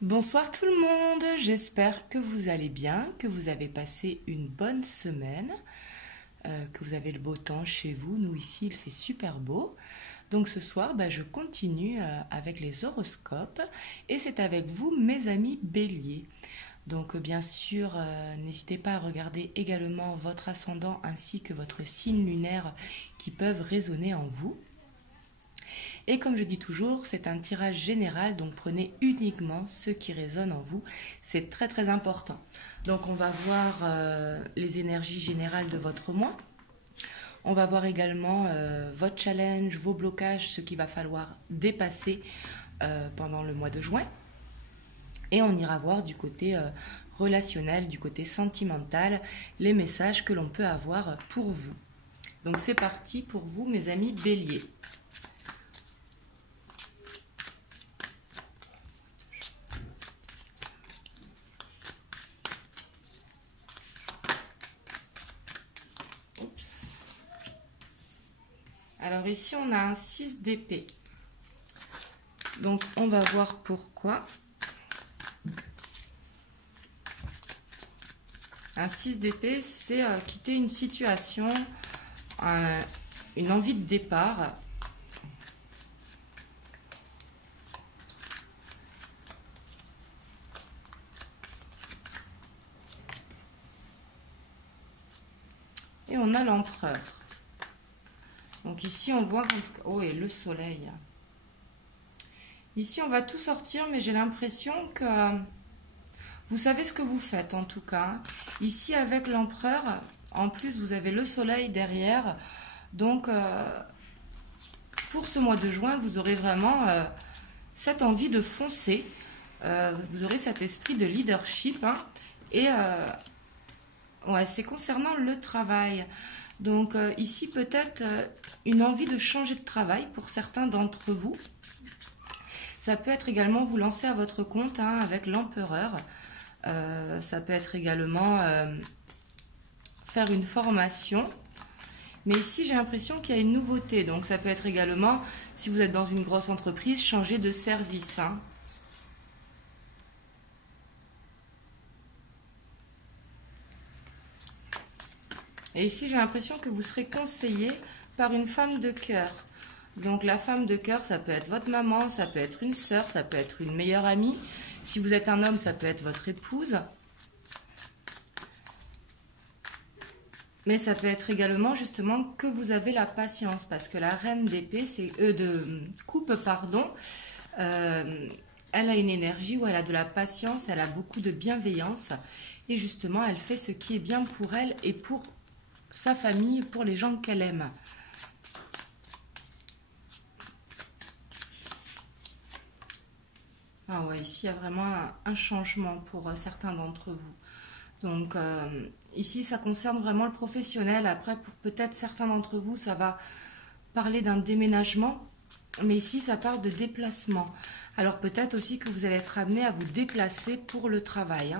Bonsoir tout le monde, j'espère que vous allez bien, que vous avez passé une bonne semaine, que vous avez le beau temps chez vous. Nous ici il fait super beau. Donc ce soir je continue avec les horoscopes et c'est avec vous mes amis béliers. Donc bien sûr n'hésitez pas à regarder également votre ascendant ainsi que votre signe lunaire qui peuvent résonner en vous. Et comme je dis toujours, c'est un tirage général, donc prenez uniquement ce qui résonne en vous. C'est très très important. Donc on va voir les énergies générales de votre mois. On va voir également votre challenge, vos blocages, ce qu'il va falloir dépasser pendant le mois de juin. Et on ira voir du côté relationnel, du côté sentimental, les messages que l'on peut avoir pour vous. Donc c'est parti pour vous mes amis béliers. Alors ici, on a un 6 d'épée. Donc, on va voir pourquoi. Un 6 d'épée, c'est quitter une situation, une envie de départ. Et on a l'empereur. Donc ici, on voit... Oh, et le soleil. Ici, on va tout sortir, mais j'ai l'impression que vous savez ce que vous faites, en tout cas. Ici, avec l'empereur, en plus, vous avez le soleil derrière. Donc, pour ce mois de juin, vous aurez vraiment cette envie de foncer. Vous aurez cet esprit de leadership. Et ouais, c'est concernant le travail. Donc ici, peut-être une envie de changer de travail pour certains d'entre vous. Ça peut être également vous lancer à votre compte avec l'empereur. Ça peut être également faire une formation. Mais ici, j'ai l'impression qu'il y a une nouveauté. Donc ça peut être également, si vous êtes dans une grosse entreprise, changer de service. Et ici, j'ai l'impression que vous serez conseillé par une femme de cœur. Donc la femme de cœur, ça peut être votre maman, ça peut être une sœur, ça peut être une meilleure amie. Si vous êtes un homme, ça peut être votre épouse. Mais ça peut être également justement que vous avez la patience. Parce que la reine d'épée, c'est de coupe, pardon. Elle a une énergie où elle a de la patience, elle a beaucoup de bienveillance. Et justement, elle fait ce qui est bien pour elle et pour sa famille, pour les gens qu'elle aime. Ah ouais, ici il y a vraiment un changement pour certains d'entre vous. Donc ici ça concerne vraiment le professionnel. Après pour peut-être certains d'entre vous ça va parler d'un déménagement. Mais ici ça parle de déplacement. Alors peut-être aussi que vous allez être amené à vous déplacer pour le travail.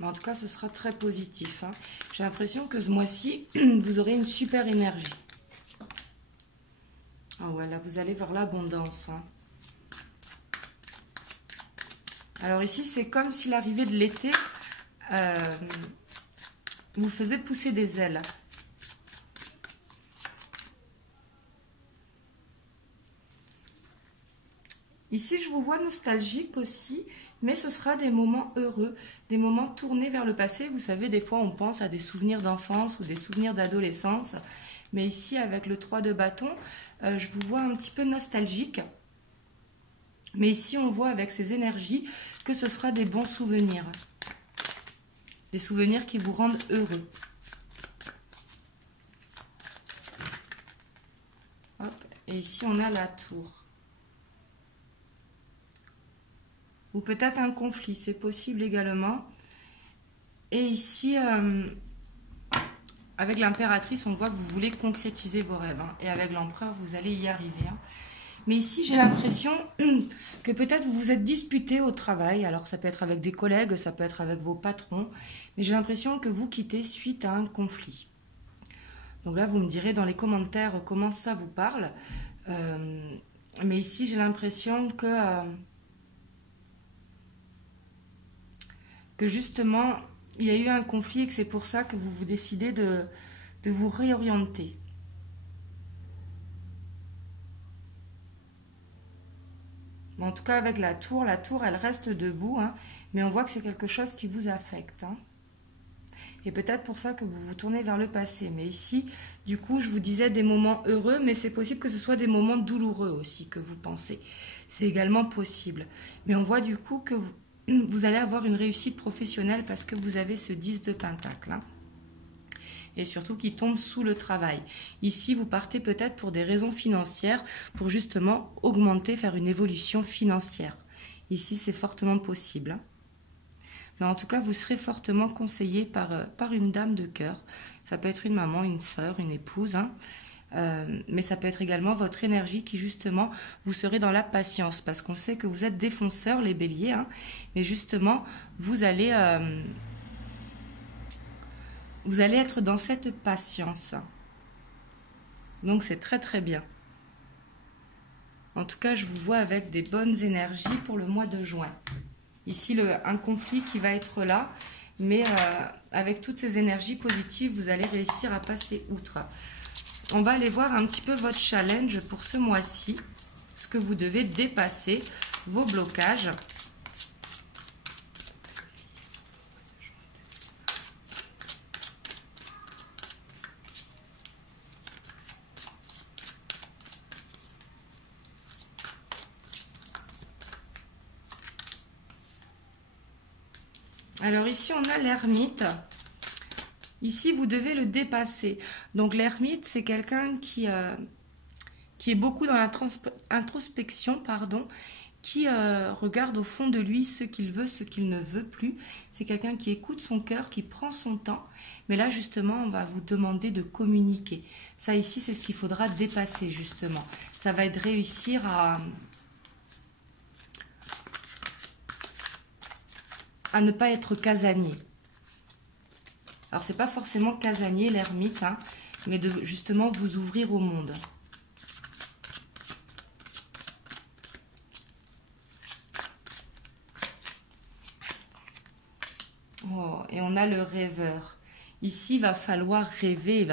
Mais en tout cas, ce sera très positif. J'ai l'impression que ce mois-ci, vous aurez une super énergie. Ah ouais, là, vous allez vers l'abondance. Alors ici, c'est comme si l'arrivée de l'été vous faisait pousser des ailes. Ici, je vous vois nostalgique aussi, mais ce sera des moments heureux, des moments tournés vers le passé. Vous savez, des fois, on pense à des souvenirs d'enfance ou des souvenirs d'adolescence. Mais ici, avec le 3 de bâton, je vous vois un petit peu nostalgique. Mais ici, on voit avec ces énergies que ce sera des bons souvenirs. Des souvenirs qui vous rendent heureux. Hop. Et ici, on a la tour. Ou peut-être un conflit, c'est possible également. Et ici, avec l'impératrice, on voit que vous voulez concrétiser vos rêves. Et avec l'empereur, vous allez y arriver. Mais ici, j'ai l'impression que peut-être vous vous êtes disputé au travail. Alors, ça peut être avec des collègues, ça peut être avec vos patrons. Mais j'ai l'impression que vous quittez suite à un conflit. Donc là, vous me direz dans les commentaires comment ça vous parle. Mais ici, j'ai l'impression que justement, il y a eu un conflit et que c'est pour ça que vous vous décidez de vous réorienter. Mais en tout cas, avec la tour, elle reste debout, hein, mais on voit que c'est quelque chose qui vous affecte. Hein. Et peut-être pour ça que vous vous tournez vers le passé. Mais ici, du coup, je vous disais des moments heureux, mais c'est possible que ce soit des moments douloureux aussi que vous pensez. C'est également possible. Mais on voit du coup que vous allez avoir une réussite professionnelle parce que vous avez ce 10 de Pentacle. Hein. Et surtout qui tombe sous le travail. Ici, vous partez peut-être pour des raisons financières, pour justement augmenter, faire une évolution financière. Ici, c'est fortement possible. Hein. Mais en tout cas, vous serez fortement conseillé par une dame de cœur. Ça peut être une maman, une sœur, une épouse. Hein. Mais ça peut être également votre énergie qui, justement, vous serez dans la patience. Parce qu'on sait que vous êtes défonceurs, les béliers. Hein. Mais justement, vous allez être dans cette patience. Donc, c'est très, très bien. En tout cas, je vous vois avec des bonnes énergies pour le mois de juin. Ici, un conflit qui va être là, mais avec toutes ces énergies positives, vous allez réussir à passer outre. On va aller voir un petit peu votre challenge pour ce mois-ci, ce que vous devez dépasser, vos blocages. Alors ici, on a l'ermite. Ici, vous devez le dépasser. Donc l'ermite, c'est quelqu'un qui est beaucoup dans l'introspection, qui regarde au fond de lui ce qu'il veut, ce qu'il ne veut plus. C'est quelqu'un qui écoute son cœur, qui prend son temps. Mais là, justement, on va vous demander de communiquer. Ça, ici, c'est ce qu'il faudra dépasser, justement. Ça va être réussir à ne pas être casanier. Alors, c'est pas forcément casanier, l'ermite, hein, mais de justement vous ouvrir au monde. Oh, et on a le rêveur. Ici, il va falloir rêver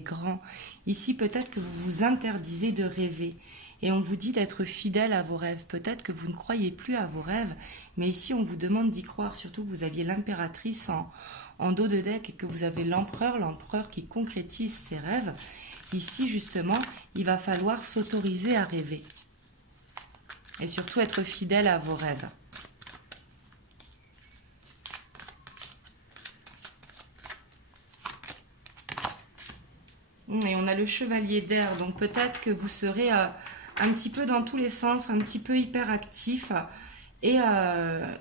grand. Ici, peut-être que vous vous interdisez de rêver. Et on vous dit d'être fidèle à vos rêves. Peut-être que vous ne croyez plus à vos rêves, mais ici, on vous demande d'y croire. Surtout que vous aviez l'impératrice en dos de deck et que vous avez l'empereur qui concrétise ses rêves. Ici, justement, il va falloir s'autoriser à rêver. Et surtout être fidèle à vos rêves. Et on a le chevalier d'air, donc peut-être que vous serez un petit peu dans tous les sens, un petit peu hyperactif. Et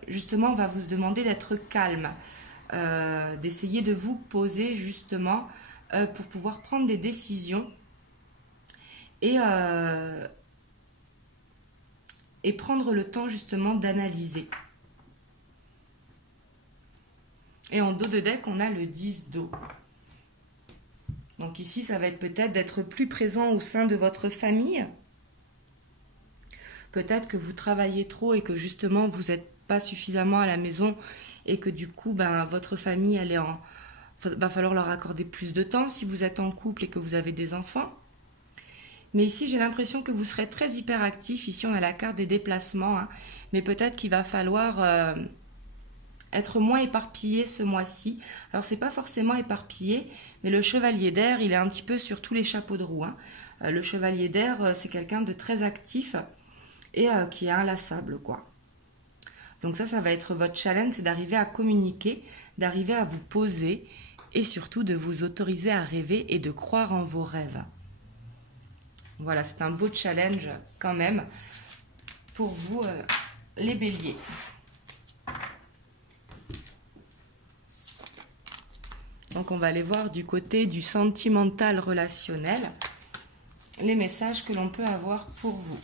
justement, on va vous demander d'être calme, d'essayer de vous poser justement pour pouvoir prendre des décisions et prendre le temps justement d'analyser. Et en dos de deck, on a le 10 d'eau. Donc ici, ça va être peut-être d'être plus présent au sein de votre famille. Peut-être que vous travaillez trop et que justement, vous n'êtes pas suffisamment à la maison et que du coup, votre famille, elle est va falloir leur accorder plus de temps si vous êtes en couple et que vous avez des enfants. Mais ici, j'ai l'impression que vous serez très hyperactif. Ici, on a la carte des déplacements. Hein. Mais peut-être qu'il va falloir être moins éparpillé ce mois-ci. Alors, c'est pas forcément éparpillé, mais le chevalier d'air, il est un petit peu sur tous les chapeaux de roue. Hein. Le chevalier d'air, c'est quelqu'un de très actif et qui est inlassable, quoi. Donc ça va être votre challenge, c'est d'arriver à communiquer, d'arriver à vous poser et surtout de vous autoriser à rêver et de croire en vos rêves. Voilà, c'est un beau challenge quand même pour vous, les béliers. Donc on va aller voir du côté du sentimental relationnel les messages que l'on peut avoir pour vous.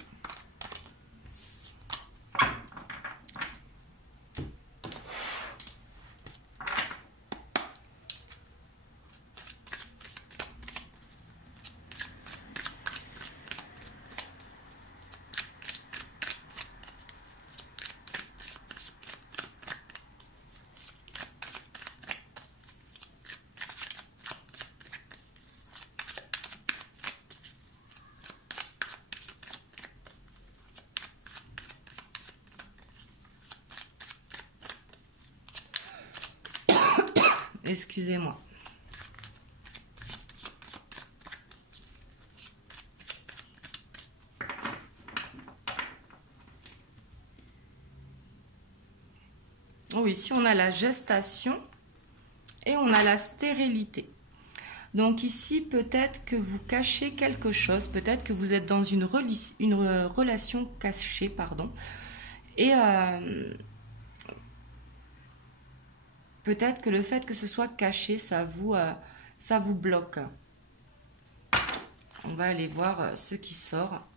excusez-moi. Oh, ici, on a la gestation et on a la stérilité. Donc ici, peut-être que vous cachez quelque chose, peut-être que vous êtes dans une relation cachée, pardon. Et peut-être que le fait que ce soit caché, ça vous bloque. On va aller voir ce qui sort.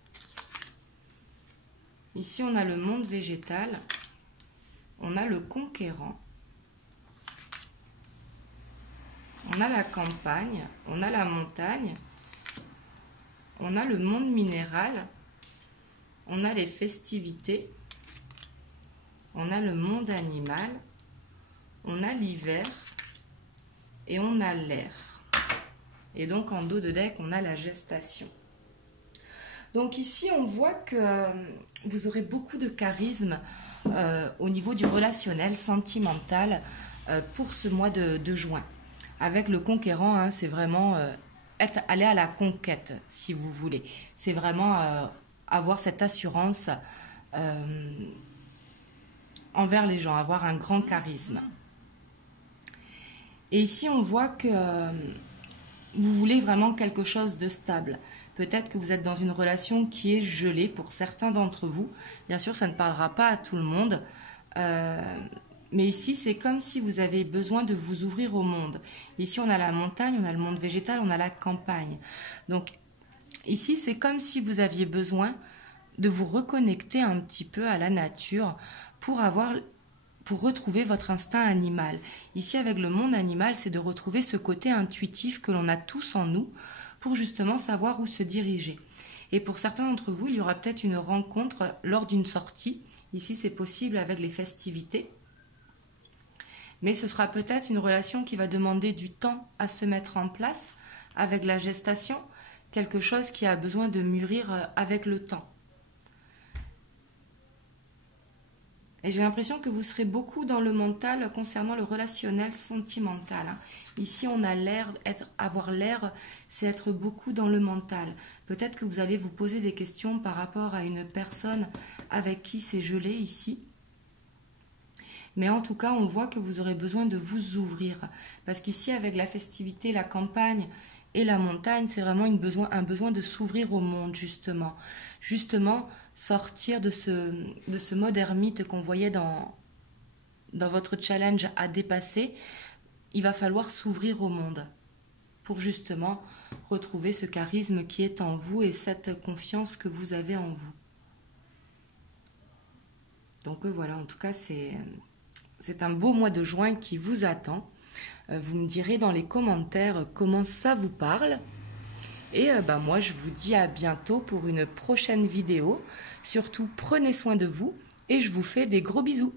Ici, on a le monde végétal. On a le conquérant. On a la campagne, on a la montagne, on a le monde minéral, on a les festivités, on a le monde animal, on a l'hiver et on a l'air. Et donc en dos de deck, on a la gestation. Donc ici, on voit que vous aurez beaucoup de charisme au niveau du relationnel, sentimental pour ce mois de juin. Avec le conquérant, hein, c'est vraiment aller à la conquête, si vous voulez. C'est vraiment avoir cette assurance envers les gens, avoir un grand charisme. Et ici, on voit que vous voulez vraiment quelque chose de stable. Peut-être que vous êtes dans une relation qui est gelée pour certains d'entre vous. Bien sûr, ça ne parlera pas à tout le monde. Mais ici, c'est comme si vous avez besoin de vous ouvrir au monde. Ici, on a la montagne, on a le monde végétal, on a la campagne. Donc, ici, c'est comme si vous aviez besoin de vous reconnecter un petit peu à la nature pour retrouver votre instinct animal. Ici, avec le monde animal, c'est de retrouver ce côté intuitif que l'on a tous en nous pour justement savoir où se diriger. Et pour certains d'entre vous, il y aura peut-être une rencontre lors d'une sortie. Ici, c'est possible avec les festivités. Mais ce sera peut-être une relation qui va demander du temps à se mettre en place avec la gestation, quelque chose qui a besoin de mûrir avec le temps. Et j'ai l'impression que vous serez beaucoup dans le mental concernant le relationnel sentimental. Ici, on a l'air, avoir l'air, c'est être beaucoup dans le mental. Peut-être que vous allez vous poser des questions par rapport à une personne avec qui c'est gelé ici. Mais en tout cas, on voit que vous aurez besoin de vous ouvrir. Parce qu'ici, avec la festivité, la campagne et la montagne, c'est vraiment un besoin de s'ouvrir au monde, justement. Justement, sortir de ce mode ermite qu'on voyait dans votre challenge à dépasser. Il va falloir s'ouvrir au monde pour justement retrouver ce charisme qui est en vous et cette confiance que vous avez en vous. Donc voilà, en tout cas, c'est un beau mois de juin qui vous attend. Vous me direz dans les commentaires comment ça vous parle. Et moi, je vous dis à bientôt pour une prochaine vidéo. Surtout, prenez soin de vous et je vous fais des gros bisous.